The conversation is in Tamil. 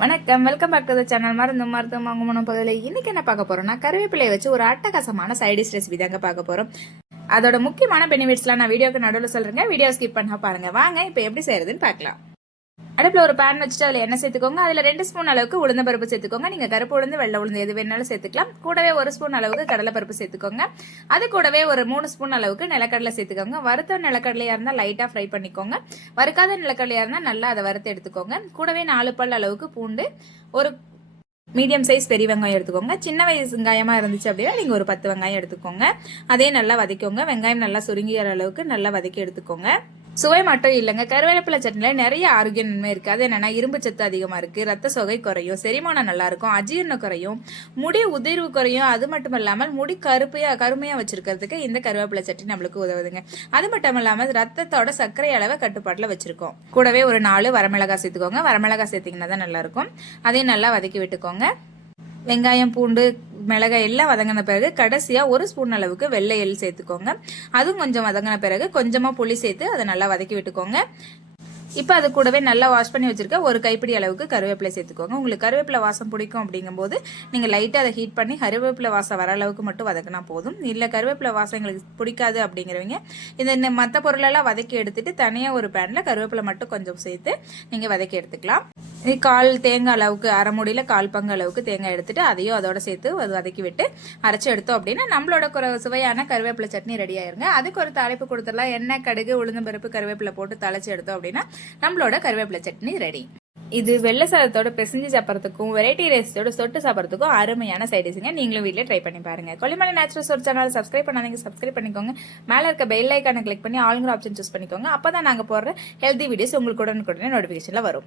வணக்கம், welcome back to the channel. மருத்துவம் வாங்கணும் பகுதியில் இன்னைக்கு என்ன பார்க்க போறோம்னா, கருவேப்பிலையை வச்சு ஒரு அட்டகாசமான சைடிஷ் ரெசிபி தாங்க பார்க்க போறோம். அதோட முக்கியமான பெனிஃபிட்ஸ்லாம் நான் வீடியோக்கு நடுவில் சொல்றேங்க. வீடியோ ஸ்கிப் பண்ணா பாருங்க. வாங்க இப்போ எப்படி செய்யறதுன்னு பார்க்கலாம். அடுப்பில் ஒரு பேன் வச்சுட்டு அதில் எண்ணெய் சேர்த்துக்கோங்க. அதில் 2 ஸ்பூன் அளவுக்கு உளுந்த பருப்பு சேர்த்துக்கோங்க. நீங்கள் கருப்பு உளுந்து வெள்ளை உளுந்து எது வேணாலும் சேர்த்துக்கலாம். கூடவே 1 ஸ்பூன் அளவுக்கு கடலை பருப்பு சேர்த்துக்கோங்க. அது கூடவே ஒரு 3 ஸ்பூன் அளவுக்கு நிலக்கடலை சேர்த்துக்கோங்க. வறுத்த நிலக்கடலையாக இருந்தால் லைட்டாக ஃப்ரை பண்ணிக்கோங்க. வறுக்காத நிலக்கடலையாக இருந்தால் நல்லா அதை வறுத்து எடுத்துக்கோங்க. கூடவே 4 பல் அளவுக்கு பூண்டு, ஒரு மீடியம் சைஸ் பெரிய வெங்காயம் எடுத்துக்கோங்க. சின்ன வயசு வெங்காயமாக இருந்துச்சு அப்படின்னா நீங்கள் ஒரு 10 வெங்காயம் எடுத்துக்கோங்க. அதே நல்லா வதக்கிக்கோங்க. வெங்காயம் நல்லா சுருங்கிற அளவுக்கு நல்லா வதக்கி எடுத்துக்கோங்க. சுவை மட்டும் இல்லைங்க, கருவேப்பிலை சட்னியில் நிறைய ஆரோக்கிய நன்மை இருக்குது. அது என்னென்னா, இரும்பு சத்து அதிகமாக இருக்குது, ரத்த சோகை குறையும், செரிமானம் நல்லாயிருக்கும், அஜீரணம் குறையும், முடி உதிர்வு குறையும். அது மட்டும் இல்லாமல் முடி கருமையாக வச்சுருக்கிறதுக்கு இந்த கருவேப்பிலை சட்னி நம்மளுக்கு உதவுதுங்க. அது மட்டும் இல்லாமல் ரத்தத்தோட சர்க்கரை அளவை கட்டுப்பாட்டில் வச்சுருக்கோம். கூடவே ஒரு 4 வரமிளகாய் சேர்த்துக்கோங்க. வரமிளகாய் சேர்த்திங்கன்னா தான் நல்லாயிருக்கும். அதையும் நல்லா வதக்கி விட்டுக்கோங்க. வெங்காயம், பூண்டு, மிளகாய் எல்லாம் வதங்கின பிறகு கடைசியாக 1 ஸ்பூன் அளவுக்கு வெள்ளை எள் சேர்த்துக்கோங்க. அதுவும் கொஞ்சம் வதங்கின பிறகு கொஞ்சமாக புளி சேர்த்து அதை நல்லா வதக்கி விட்டுக்கோங்க. இப்போ அது கூடவே நல்லா வாஷ் பண்ணி வச்சிருக்க ஒரு கைப்பிடி அளவுக்கு கருவேப்பிலை சேர்த்துக்கோங்க. உங்களுக்கு கருவேப்பிலை வாசம் பிடிக்கும் அப்படிங்கும்போது நீங்கள் லைட்டாக அதை ஹீட் பண்ணி கருவேப்பிலை வாசம் வர அளவுக்கு மட்டும் வதக்கினா போதும். இல்லை கருவேப்பிலை வாசம் எங்களுக்கு பிடிக்காது அப்படிங்கிறவங்க இந்த மற்ற பொருளெல்லாம் வதக்கி எடுத்துட்டு தனியாக ஒரு பேனில் கருவேப்பிலை மட்டும் கொஞ்சம் சேர்த்து நீங்கள் வதக்கி எடுத்துக்கலாம். கால் தேங்காய் அளவுக்கு, அரை மூடியில் 1/4 பங்கு அளவுக்கு தேங்காய் எடுத்துட்டு அதையும் அதோட சேர்த்து வதக்கி விட்டு அரைச்சி எடுத்தோம் அப்படின்னா நம்மளோட சுவையான கருவேப்பிலை சட்னி ரெடி ஆயிருங்க. அதுக்கு ஒரு தாளிப்பு கொடுத்துடலாம். எண்ணெய், கடுகு, உளுந்தம்பருப்பு, கருவேப்பிலை போட்டு தாளிச்சு எடுத்தோம் அப்படின்னா நம்மளோட கருவேப்பிலை சட்னி ரெடி. இது வெள்ளை சாதத்தோட பிசைஞ்சு சாப்பிட்றதுக்கும் வெரைட்டி ரைஸோட சொட்டு சாப்பிட்றதுக்கும் அருமையான சைடிஸுங்க. நீங்களும் வீட்டில் ட்ரை பண்ணி பாருங்க. கொல்லிமலை நேச்சுரல்ஸ் ஒரு சேனல் சப்ஸ்கிரைப் பண்ணாதீங்க, சப்ஸ்கிரைப் பண்ணிக்கோங்க. மேலே இருக்க பெல் ஐக்கானை கிளிக் பண்ணி ஆளுங்கிற ஆப்ஷன் சூஸ் பண்ணிக்கோங்க. அப்போ தான் நாங்கள் போடுற ஹெல்தி வீடியோஸ் உங்களுக்கு உடனுக்குடனே நோட்டிஃபிகேஷனில் வரும்.